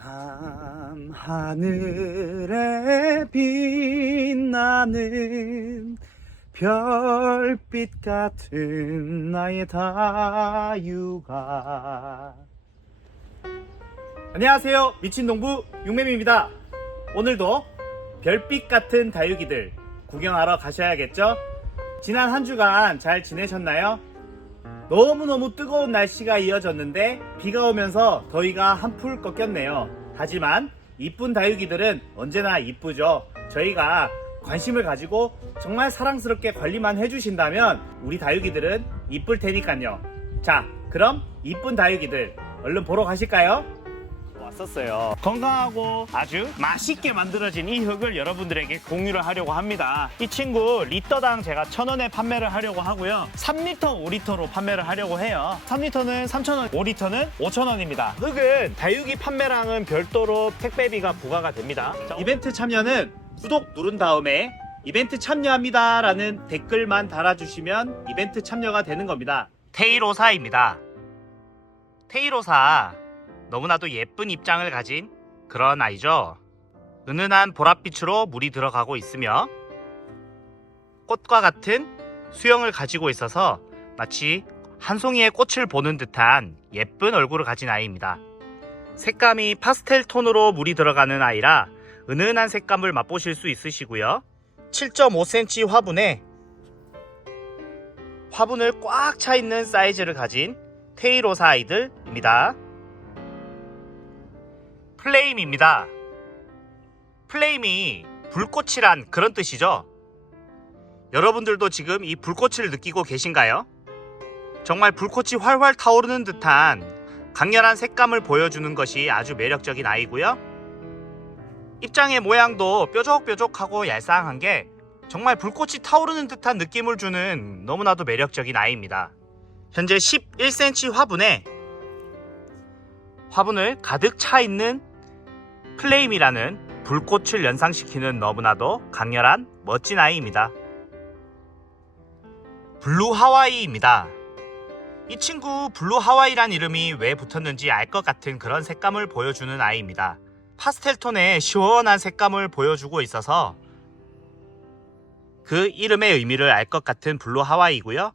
밤 하늘에 빛나는 별빛 같은 나의 다유가 안녕하세요. 미친 농부 육맴입니다. 오늘도 별빛 같은 다육이들 구경하러 가셔야겠죠? 지난 한 주간 잘 지내셨나요? 너무너무 뜨거운 날씨가 이어졌는데 비가 오면서 더위가 한풀 꺾였네요. 하지만 이쁜 다육이들은 언제나 이쁘죠. 저희가 관심을 가지고 정말 사랑스럽게 관리만 해주신다면 우리 다육이들은 이쁠 테니까요. 자, 그럼 이쁜 다육이들 얼른 보러 가실까요? 왔었어요. 건강하고 아주 맛있게 만들어진 이 흙을 여러분들에게 공유를 하려고 합니다. 이 친구 리터당 제가 천 원에 판매를 하려고 하고요. 3리터, 5리터로 판매를 하려고 해요. 3리터는 3,000원, 5리터는 5,000원입니다. 흙은 다육이 판매량은 별도로 택배비가 부과가 됩니다. 자, 이벤트 참여는 구독 누른 다음에 이벤트 참여합니다 라는 댓글만 달아주시면 이벤트 참여가 되는 겁니다. 테이로사입니다. 테이로사 너무나도 예쁜 입장을 가진 그런 아이죠. 은은한 보랏빛으로 물이 들어가고 있으며 꽃과 같은 수영을 가지고 있어서 마치 한 송이의 꽃을 보는 듯한 예쁜 얼굴을 가진 아이입니다. 색감이 파스텔 톤으로 물이 들어가는 아이라 은은한 색감을 맛보실 수 있으시고요. 7.5cm 화분에 화분을 꽉 차 있는 사이즈를 가진 테이로사 아이들입니다. 플레임입니다. 플레임이 불꽃이란 그런 뜻이죠. 여러분들도 지금 이 불꽃을 느끼고 계신가요? 정말 불꽃이 활활 타오르는 듯한 강렬한 색감을 보여주는 것이 아주 매력적인 아이고요. 입장의 모양도 뾰족뾰족하고 얄쌍한 게 정말 불꽃이 타오르는 듯한 느낌을 주는 너무나도 매력적인 아이입니다. 현재 11cm 화분에 화분을 가득 차 있는 플레임이라는 불꽃을 연상시키는 너무나도 강렬한 멋진 아이입니다. 블루 하와이입니다. 이 친구 블루 하와이란 이름이 왜 붙었는지 알 것 같은 그런 색감을 보여주는 아이입니다. 파스텔 톤의 시원한 색감을 보여주고 있어서 그 이름의 의미를 알 것 같은 블루 하와이고요.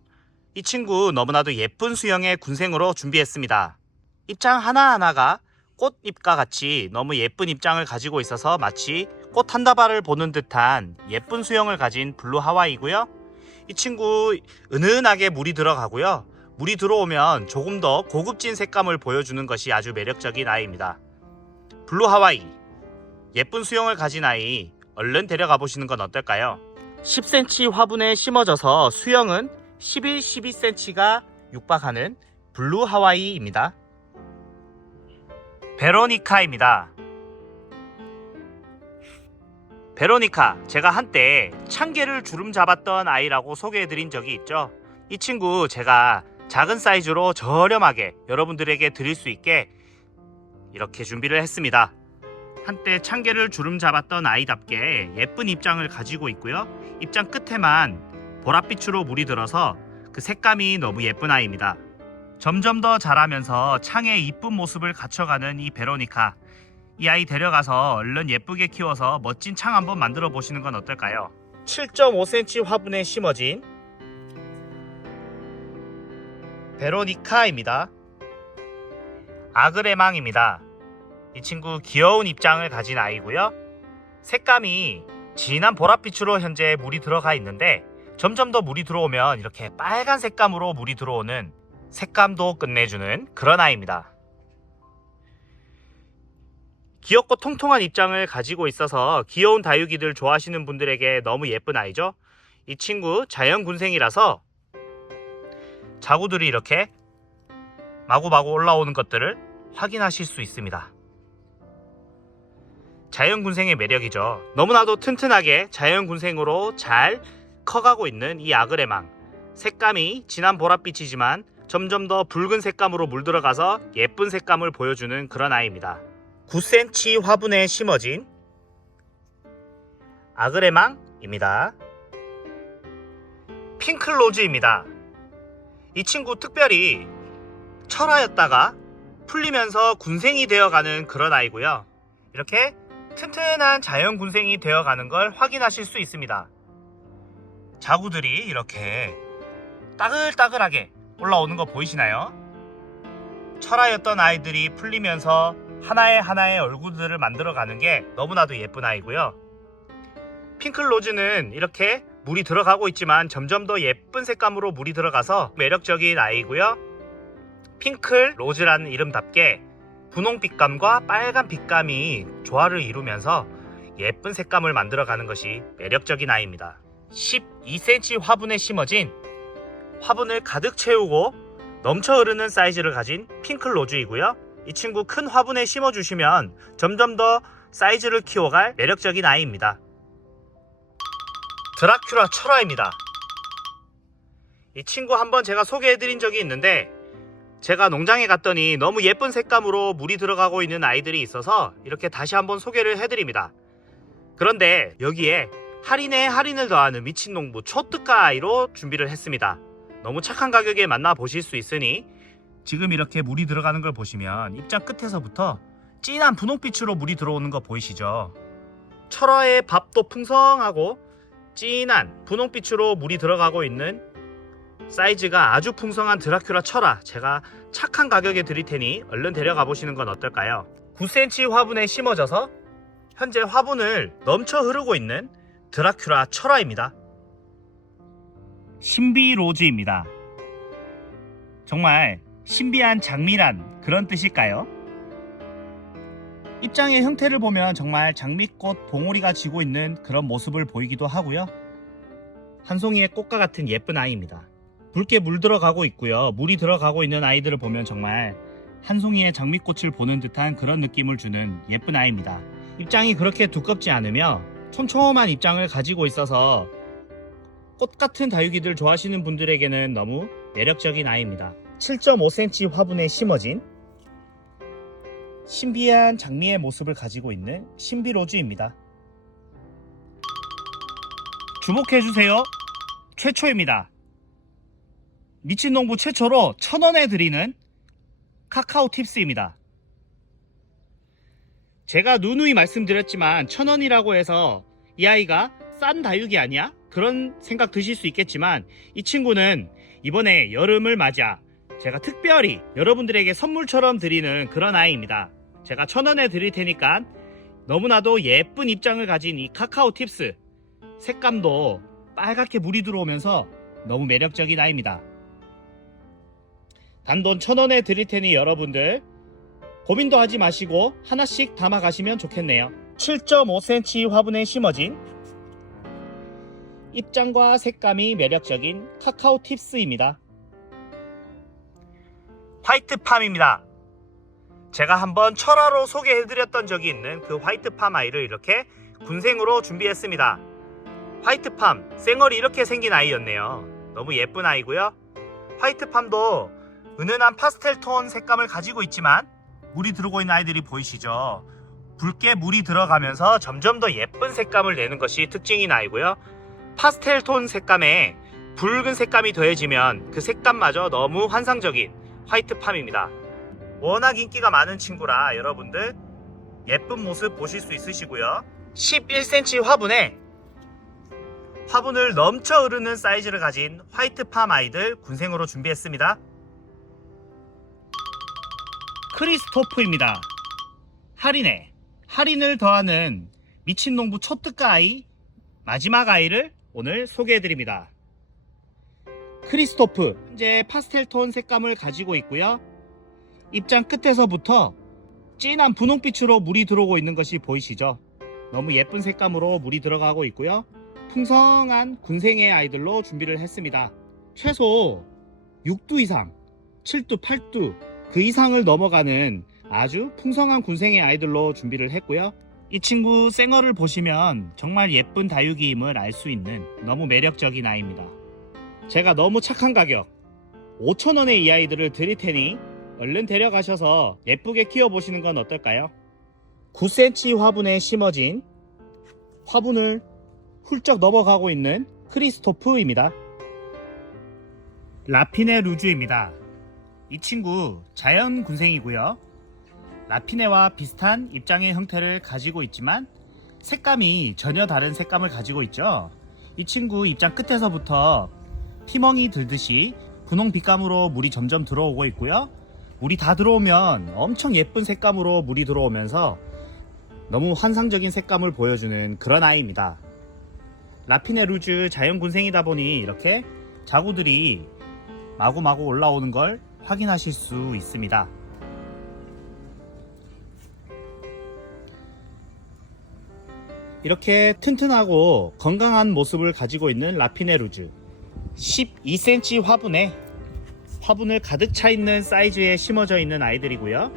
이 친구 너무나도 예쁜 수영의 군생으로 준비했습니다. 입장 하나하나가 꽃잎과 같이 너무 예쁜 입장을 가지고 있어서 마치 꽃 한 다발을 보는 듯한 예쁜 수영을 가진 블루 하와이고요. 이 친구 은은하게 물이 들어가고요. 물이 들어오면 조금 더 고급진 색감을 보여주는 것이 아주 매력적인 아이입니다. 블루 하와이 예쁜 수영을 가진 아이 얼른 데려가 보시는 건 어떨까요? 10cm 화분에 심어져서 수영은 11, 12cm가 육박하는 블루 하와이입니다. 베로니카입니다. 베로니카, 제가 한때 참개를 주름 잡았던 아이라고 소개해드린 적이 있죠. 이 친구 제가 작은 사이즈로 저렴하게 여러분들에게 드릴 수 있게 이렇게 준비를 했습니다. 한때 참개를 주름 잡았던 아이답게 예쁜 입장을 가지고 있고요. 입장 끝에만 보랏빛으로 물이 들어서 그 색감이 너무 예쁜 아이입니다. 점점 더 자라면서 창의 이쁜 모습을 갖춰가는 이 베로니카. 이 아이 데려가서 얼른 예쁘게 키워서 멋진 창 한번 만들어 보시는 건 어떨까요? 7.5cm 화분에 심어진 베로니카입니다. 아그레망입니다. 이 친구 귀여운 입장을 가진 아이고요. 색감이 진한 보랏빛으로 현재 물이 들어가 있는데 점점 더 물이 들어오면 이렇게 빨간 색감으로 물이 들어오는 색감도 끝내주는 그런 아이입니다. 귀엽고 통통한 입장을 가지고 있어서 귀여운 다육이들 좋아하시는 분들에게 너무 예쁜 아이죠. 이 친구 자연군생이라서 자구들이 이렇게 마구마구 올라오는 것들을 확인하실 수 있습니다. 자연군생의 매력이죠. 너무나도 튼튼하게 자연군생으로 잘 커가고 있는 이 아그레망. 색감이 진한 보랏빛이지만 점점 더 붉은 색감으로 물들어가서 예쁜 색감을 보여주는 그런 아이입니다. 9cm 화분에 심어진 아그레망입니다. 핑클로즈입니다. 이 친구 특별히 철화였다가 풀리면서 군생이 되어가는 그런 아이고요. 이렇게 튼튼한 자연 군생이 되어가는 걸 확인하실 수 있습니다. 자구들이 이렇게 따글따글하게 올라오는 거 보이시나요? 철아였던 아이들이 풀리면서 하나의 하나의 얼굴들을 만들어가는 게 너무나도 예쁜 아이고요. 핑클 로즈는 이렇게 물이 들어가고 있지만 점점 더 예쁜 색감으로 물이 들어가서 매력적인 아이고요. 핑클 로즈라는 이름답게 분홍 빛감과 빨간 빛감이 조화를 이루면서 예쁜 색감을 만들어가는 것이 매력적인 아이입니다. 12cm 화분에 심어진 화분을 가득 채우고 넘쳐 흐르는 사이즈를 가진 핑클 로즈이고요. 이 친구 큰 화분에 심어주시면 점점 더 사이즈를 키워갈 매력적인 아이입니다. 드라큐라 철화입니다. 이 친구 한번 제가 소개해드린 적이 있는데 제가 농장에 갔더니 너무 예쁜 색감으로 물이 들어가고 있는 아이들이 있어서 이렇게 다시 한번 소개를 해드립니다. 그런데 여기에 할인에 할인을 더하는 미친농부 초특가 아이로 준비를 했습니다. 너무 착한 가격에 만나보실 수 있으니 지금 이렇게 물이 들어가는 걸 보시면 입장 끝에서부터 진한 분홍빛으로 물이 들어오는 거 보이시죠? 철화의 밥도 풍성하고 진한 분홍빛으로 물이 들어가고 있는 사이즈가 아주 풍성한 드라큘라 철화 제가 착한 가격에 드릴 테니 얼른 데려가 보시는 건 어떨까요? 9cm 화분에 심어져서 현재 화분을 넘쳐 흐르고 있는 드라큘라 철화입니다. 신비 로즈입니다. 정말 신비한 장미란 그런 뜻일까요? 입장의 형태를 보면 정말 장미꽃 봉오리가 지고 있는 그런 모습을 보이기도 하고요. 한 송이의 꽃과 같은 예쁜 아이입니다. 붉게 물 들어가고 있고요. 물이 들어가고 있는 아이들을 보면 정말 한 송이의 장미꽃을 보는 듯한 그런 느낌을 주는 예쁜 아이입니다. 입장이 그렇게 두껍지 않으며 촘촘한 입장을 가지고 있어서 꽃 같은 다육이들 좋아하시는 분들에게는 너무 매력적인 아이입니다. 7.5cm 화분에 심어진 신비한 장미의 모습을 가지고 있는 신비로즈입니다. 주목해주세요. 최초입니다. 미친농부 최초로 천원에 드리는 카카오 팁스입니다. 제가 누누이 말씀드렸지만 천원이라고 해서 이 아이가 싼 다육이 아니야? 그런 생각 드실 수 있겠지만 이 친구는 이번에 여름을 맞아 제가 특별히 여러분들에게 선물처럼 드리는 그런 아이입니다. 제가 천원에 드릴 테니까 너무나도 예쁜 입장을 가진 이 카카오 팁스 색감도 빨갛게 물이 들어오면서 너무 매력적인 아이입니다. 단돈 천원에 드릴 테니 여러분들 고민도 하지 마시고 하나씩 담아 가시면 좋겠네요. 7.5cm 화분에 심어진 입장과 색감이 매력적인 카카오 팁스입니다. 화이트팜입니다. 제가 한번 철화로 소개해드렸던 적이 있는 그 화이트팜 아이를 이렇게 군생으로 준비했습니다. 화이트팜, 쌩얼이 이렇게 생긴 아이였네요. 너무 예쁜 아이고요. 화이트팜도 은은한 파스텔 톤 색감을 가지고 있지만 물이 들어오고 있는 아이들이 보이시죠? 붉게 물이 들어가면서 점점 더 예쁜 색감을 내는 것이 특징인 아이고요. 파스텔 톤 색감에 붉은 색감이 더해지면 그 색감마저 너무 환상적인 화이트 팜입니다. 워낙 인기가 많은 친구라 여러분들 예쁜 모습 보실 수 있으시고요. 11cm 화분에 화분을 넘쳐 흐르는 사이즈를 가진 화이트 팜 아이들 군생으로 준비했습니다. 크리스토프입니다. 할인에 할인을 더하는 미친농부 초특가 아이 마지막 아이를 오늘 소개해드립니다. 크리스토프 현재 파스텔 톤 색감을 가지고 있고요. 입장 끝에서부터 진한 분홍빛으로 물이 들어오고 있는 것이 보이시죠? 너무 예쁜 색감으로 물이 들어가고 있고요. 풍성한 군생의 아이들로 준비를 했습니다. 최소 6두 이상, 7두, 8두 그 이상을 넘어가는 아주 풍성한 군생의 아이들로 준비를 했고요. 이 친구 생얼을 보시면 정말 예쁜 다육이임을 알 수 있는 너무 매력적인 아이입니다. 제가 너무 착한 가격 5천원에 이 아이들을 드릴 테니 얼른 데려가셔서 예쁘게 키워보시는 건 어떨까요? 9cm 화분에 심어진 화분을 훌쩍 넘어가고 있는 크리스토프입니다. 라피네 루즈입니다. 이 친구 자연 군생이고요. 라피네와 비슷한 입장의 형태를 가지고 있지만 색감이 전혀 다른 색감을 가지고 있죠. 이 친구 입장 끝에서부터 피멍이 들듯이 분홍 빛감으로 물이 점점 들어오고 있고요. 물이 다 들어오면 엄청 예쁜 색감으로 물이 들어오면서 너무 환상적인 색감을 보여주는 그런 아이입니다. 라피네 루즈 자연군생이다 보니 이렇게 자구들이 마구마구 올라오는 걸 확인하실 수 있습니다. 이렇게 튼튼하고 건강한 모습을 가지고 있는 라피네 루즈 12cm 화분에 화분을 가득 차 있는 사이즈에 심어져 있는 아이들이고요.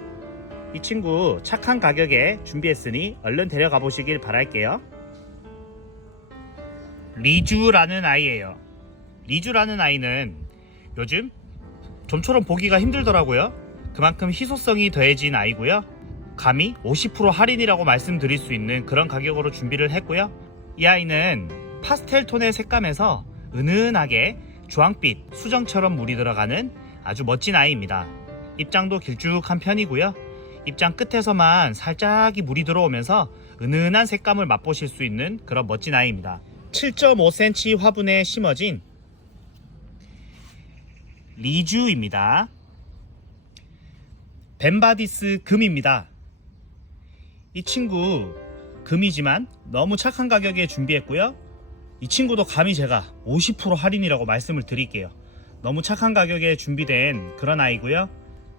이 친구 착한 가격에 준비했으니 얼른 데려가 보시길 바랄게요. 리주라는 아이예요. 리주라는 아이는 요즘 좀처럼 보기가 힘들더라고요. 그만큼 희소성이 더해진 아이고요. 감히 50% 할인이라고 말씀드릴 수 있는 그런 가격으로 준비를 했고요. 이 아이는 파스텔 톤의 색감에서 은은하게 주황빛 수정처럼 물이 들어가는 아주 멋진 아이입니다. 입장도 길쭉한 편이고요. 입장 끝에서만 살짝이 물이 들어오면서 은은한 색감을 맛보실 수 있는 그런 멋진 아이입니다. 7.5cm 화분에 심어진 리주입니다. 벤바디스 금입니다. 이 친구 금이지만 너무 착한 가격에 준비했고요. 이 친구도 감히 제가 50% 할인이라고 말씀을 드릴게요. 너무 착한 가격에 준비된 그런 아이고요.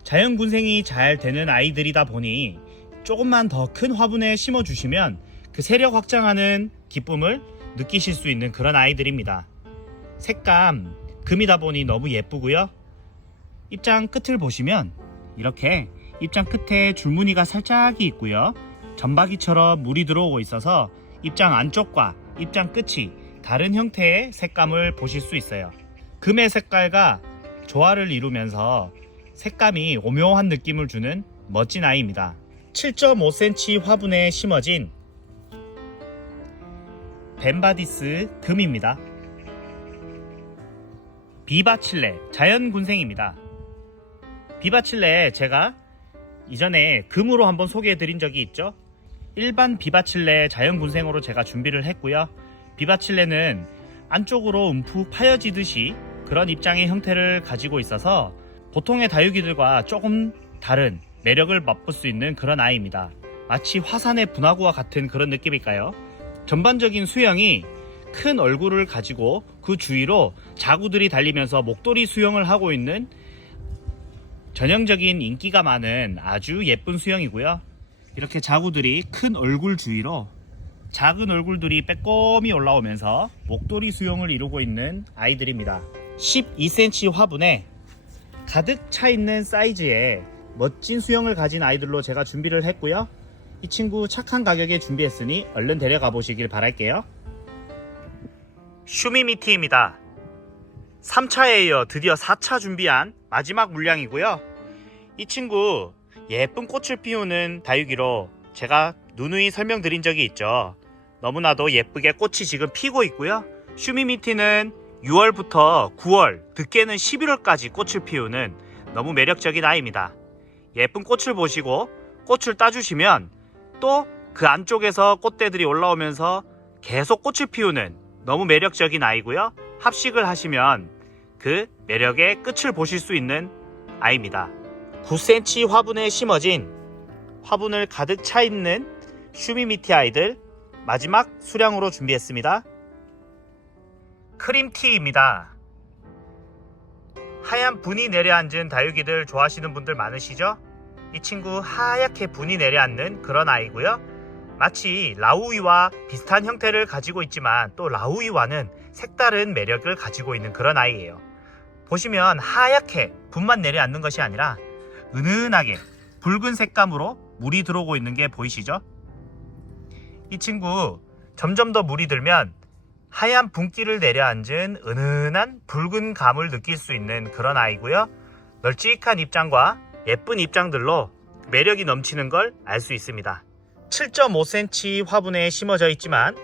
자연 군생이 잘 되는 아이들이다 보니 조금만 더 큰 화분에 심어 주시면 그 세력 확장하는 기쁨을 느끼실 수 있는 그런 아이들입니다. 색감 금이다 보니 너무 예쁘고요. 입장 끝을 보시면 이렇게 입장 끝에 줄무늬가 살짝이 있고요. 점박이처럼 물이 들어오고 있어서 입장 안쪽과 입장 끝이 다른 형태의 색감을 보실 수 있어요. 금의 색깔과 조화를 이루면서 색감이 오묘한 느낌을 주는 멋진 아이입니다. 7.5cm 화분에 심어진 벤바디스 금입니다. 비바칠레 자연군생입니다. 비바칠레 제가 이전에 금으로 한번 소개해 드린 적이 있죠. 일반 비바칠레 자연군생으로 제가 준비를 했고요. 비바칠레는 안쪽으로 움푹 파여지듯이 그런 입장의 형태를 가지고 있어서 보통의 다육이들과 조금 다른 매력을 맛볼 수 있는 그런 아이입니다. 마치 화산의 분화구와 같은 그런 느낌일까요? 전반적인 수영이 큰 얼굴을 가지고 그 주위로 자구들이 달리면서 목도리 수영을 하고 있는 전형적인 인기가 많은 아주 예쁜 수영이고요. 이렇게 자구들이 큰 얼굴 주위로 작은 얼굴들이 빼꼼히 올라오면서 목도리 수영을 이루고 있는 아이들입니다. 12cm 화분에 가득 차 있는 사이즈의 멋진 수영을 가진 아이들로 제가 준비를 했고요. 이 친구 착한 가격에 준비했으니 얼른 데려가 보시길 바랄게요. 슈미미티입니다. 3차에 이어 드디어 4차 준비한 마지막 물량이고요. 이 친구 예쁜 꽃을 피우는 다육이로 제가 누누이 설명드린 적이 있죠. 너무나도 예쁘게 꽃이 지금 피고 있고요. 슈미미티는 6월부터 9월, 늦게는 11월까지 꽃을 피우는 너무 매력적인 아이입니다. 예쁜 꽃을 보시고 꽃을 따주시면 또 그 안쪽에서 꽃대들이 올라오면서 계속 꽃을 피우는 너무 매력적인 아이고요. 합식을 하시면 그 매력의 끝을 보실 수 있는 아이입니다. 9cm 화분에 심어진 화분을 가득 차 있는 슈미미티 아이들 마지막 수량으로 준비했습니다. 크림티입니다. 하얀 분이 내려앉은 다육이들 좋아하시는 분들 많으시죠? 이 친구 하얗게 분이 내려앉는 그런 아이고요. 마치 라우이와 비슷한 형태를 가지고 있지만 또 라우이와는 색다른 매력을 가지고 있는 그런 아이예요. 보시면 하얗게 분만 내려앉는 것이 아니라 은은하게 붉은 색감으로 물이 들어오고 있는 게 보이시죠? 이 친구 점점 더 물이 들면 하얀 분기를 내려앉은 은은한 붉은 감을 느낄 수 있는 그런 아이고요. 널찍한 입장과 예쁜 입장들로 매력이 넘치는 걸 알 수 있습니다. 7.5cm 화분에 심어져 있지만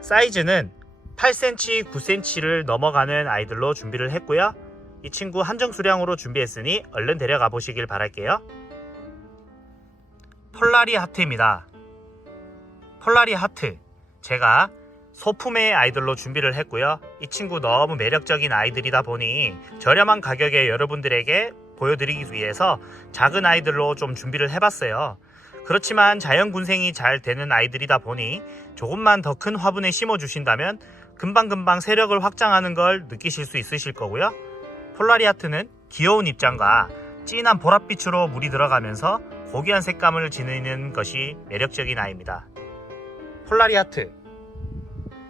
사이즈는 8cm, 9cm를 넘어가는 아이들로 준비를 했고요. 이 친구 한정 수량으로 준비했으니 얼른 데려가 보시길 바랄게요. 폴라리 하트입니다. 폴라리 하트. 제가 소품의 아이들로 준비를 했고요. 이 친구 너무 매력적인 아이들이다 보니 저렴한 가격에 여러분들에게 보여드리기 위해서 작은 아이들로 좀 준비를 해봤어요. 그렇지만 자연군생이 잘 되는 아이들이다 보니 조금만 더 큰 화분에 심어 주신다면 금방금방 세력을 확장하는 걸 느끼실 수 있으실 거고요. 폴라리아트는 귀여운 입장과 진한 보랏빛으로 물이 들어가면서 고귀한 색감을 지니는 것이 매력적인 아이입니다. 폴라리아트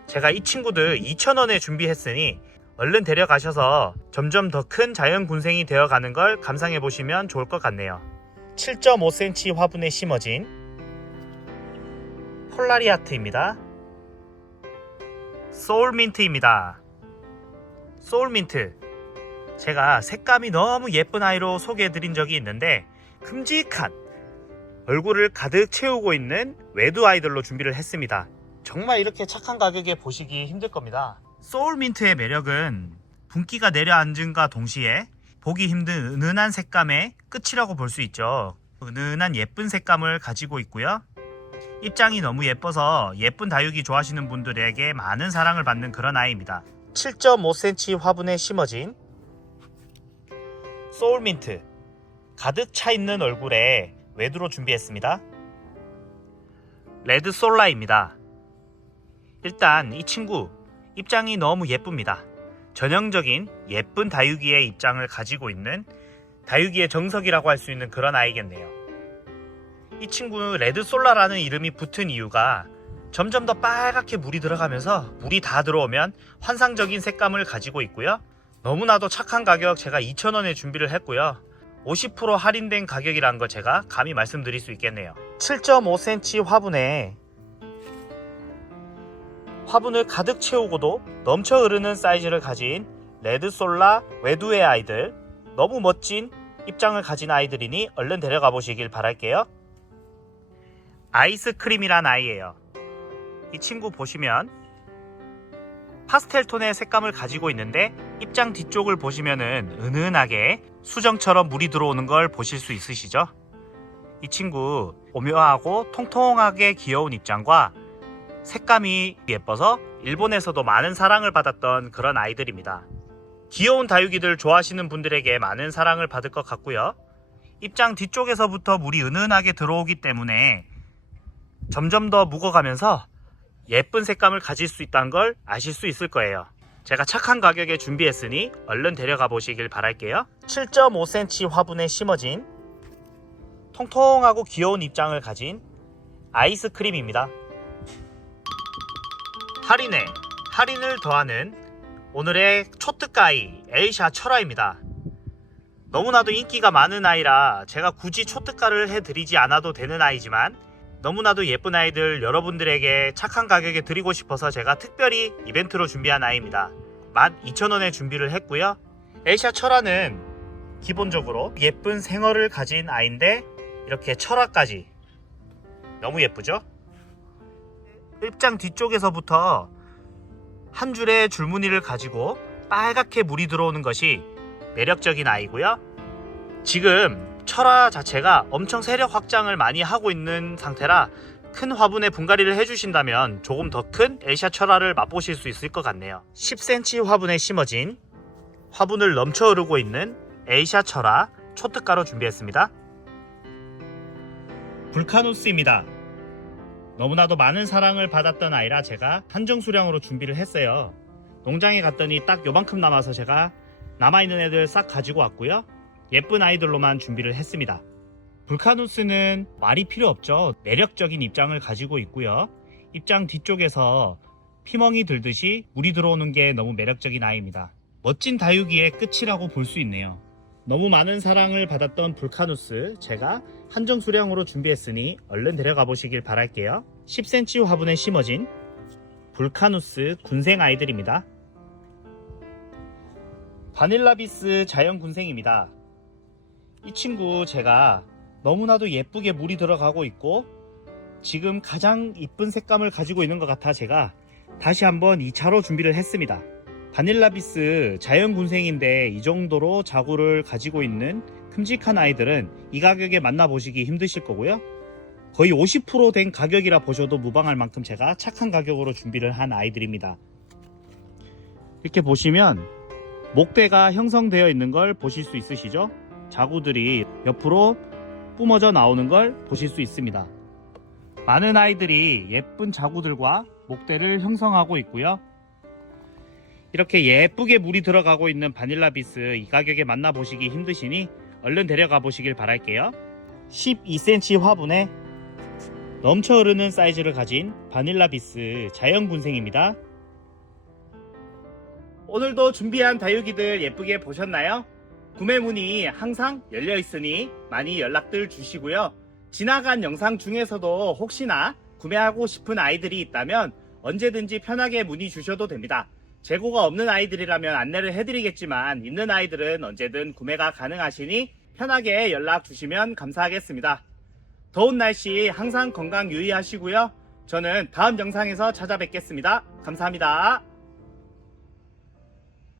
제가 이 친구들 2,000원에 준비했으니 얼른 데려가셔서 점점 더 큰 자연군생이 되어가는 걸 감상해 보시면 좋을 것 같네요. 7.5cm 화분에 심어진 폴라리아트입니다. 소울민트입니다. 소울민트. 제가 색감이 너무 예쁜 아이로 소개해 드린 적이 있는데 큼직한 얼굴을 가득 채우고 있는 외두 아이들로 준비를 했습니다. 정말 이렇게 착한 가격에 보시기 힘들 겁니다. 소울민트의 매력은 분기가 내려앉음과 동시에 보기 힘든 은은한 색감의 끝이라고 볼 수 있죠. 은은한 예쁜 색감을 가지고 있고요. 입장이 너무 예뻐서 예쁜 다육이 좋아하시는 분들에게 많은 사랑을 받는 그런 아이입니다. 7.5cm 화분에 심어진 소울민트 가득 차 있는 얼굴에 외두로 준비했습니다. 레드 솔라입니다. 일단 이 친구 입장이 너무 예쁩니다. 전형적인 예쁜 다육이의 입장을 가지고 있는 다육이의 정석이라고 할 수 있는 그런 아이겠네요. 이 친구 레드 솔라라는 이름이 붙은 이유가 점점 더 빨갛게 물이 들어가면서 물이 다 들어오면 환상적인 색감을 가지고 있고요. 너무나도 착한 가격 제가 2,000원에 준비를 했고요. 50% 할인된 가격이라는 거 제가 감히 말씀드릴 수 있겠네요. 7.5cm 화분에 화분을 가득 채우고도 넘쳐 흐르는 사이즈를 가진 레드솔라 외두의 아이들 너무 멋진 입장을 가진 아이들이니 얼른 데려가 보시길 바랄게요. 아이스크림이란 아이예요. 이 친구 보시면 파스텔 톤의 색감을 가지고 있는데 입장 뒤쪽을 보시면은 은은하게 수정처럼 물이 들어오는 걸 보실 수 있으시죠? 이 친구 오묘하고 통통하게 귀여운 입장과 색감이 예뻐서 일본에서도 많은 사랑을 받았던 그런 아이들입니다. 귀여운 다육이들 좋아하시는 분들에게 많은 사랑을 받을 것 같고요. 입장 뒤쪽에서부터 물이 은은하게 들어오기 때문에 점점 더 묵어가면서 예쁜 색감을 가질 수 있다는 걸 아실 수 있을 거예요. 제가 착한 가격에 준비했으니 얼른 데려가 보시길 바랄게요. 7.5cm 화분에 심어진 통통하고 귀여운 입장을 가진 아이스크림입니다. 할인에 할인을 더하는 오늘의 초특가이 에이샤 철화입니다. 너무나도 인기가 많은 아이라 제가 굳이 초특가를 해드리지 않아도 되는 아이지만 너무나도 예쁜 아이들 여러분들에게 착한 가격에 드리고 싶어서 제가 특별히 이벤트로 준비한 아이입니다. 12,000원에 준비를 했고요. 에이샤 철화는 기본적으로 예쁜 생얼을 가진 아이인데 이렇게 철화까지 너무 예쁘죠? 입장 뒤쪽에서부터 한 줄의 줄무늬를 가지고 빨갛게 물이 들어오는 것이 매력적인 아이고요. 지금 철화 자체가 엄청 세력 확장을 많이 하고 있는 상태라 큰 화분에 분갈이를 해주신다면 조금 더 큰 에이샤 철화를 맛보실 수 있을 것 같네요. 10cm 화분에 심어진 화분을 넘쳐 흐르고 있는 에이샤 철화 초특가로 준비했습니다. 불카누스입니다. 너무나도 많은 사랑을 받았던 아이라 제가 한정 수량으로 준비를 했어요. 농장에 갔더니 딱 요만큼 남아서 제가 남아있는 애들 싹 가지고 왔고요. 예쁜 아이들로만 준비를 했습니다. 불카누스는 말이 필요 없죠. 매력적인 입장을 가지고 있고요. 입장 뒤쪽에서 피멍이 들듯이 물이 들어오는 게 너무 매력적인 아이입니다. 멋진 다육이의 끝이라고 볼 수 있네요. 너무 많은 사랑을 받았던 불카누스 제가 한정 수량으로 준비했으니 얼른 데려가 보시길 바랄게요. 10cm 화분에 심어진 불카누스 군생 아이들입니다. 바닐라비스 자연 군생입니다. 이 친구 제가 너무나도 예쁘게 물이 들어가고 있고 지금 가장 이쁜 색감을 가지고 있는 것 같아 제가 다시 한번 2차로 준비를 했습니다. 바닐라비스 자연 군생인데 이 정도로 자구를 가지고 있는 큼직한 아이들은 이 가격에 만나보시기 힘드실 거고요. 거의 50%된 가격이라 보셔도 무방할 만큼 제가 착한 가격으로 준비를 한 아이들입니다. 이렇게 보시면 목대가 형성되어 있는 걸 보실 수 있으시죠? 자구들이 옆으로 뿜어져 나오는 걸 보실 수 있습니다. 많은 아이들이 예쁜 자구들과 목대를 형성하고 있고요. 이렇게 예쁘게 물이 들어가고 있는 바닐라 비스 이 가격에 만나보시기 힘드시니 얼른 데려가 보시길 바랄게요. 12cm 화분에 넘쳐 흐르는 사이즈를 가진 바닐라 비스 자연 분생입니다. 오늘도 준비한 다육이들 예쁘게 보셨나요? 구매 문의 항상 열려 있으니 많이 연락들 주시고요. 지나간 영상 중에서도 혹시나 구매하고 싶은 아이들이 있다면 언제든지 편하게 문의 주셔도 됩니다. 재고가 없는 아이들이라면 안내를 해드리겠지만 있는 아이들은 언제든 구매가 가능하시니 편하게 연락 주시면 감사하겠습니다. 더운 날씨 항상 건강 유의하시고요. 저는 다음 영상에서 찾아뵙겠습니다. 감사합니다.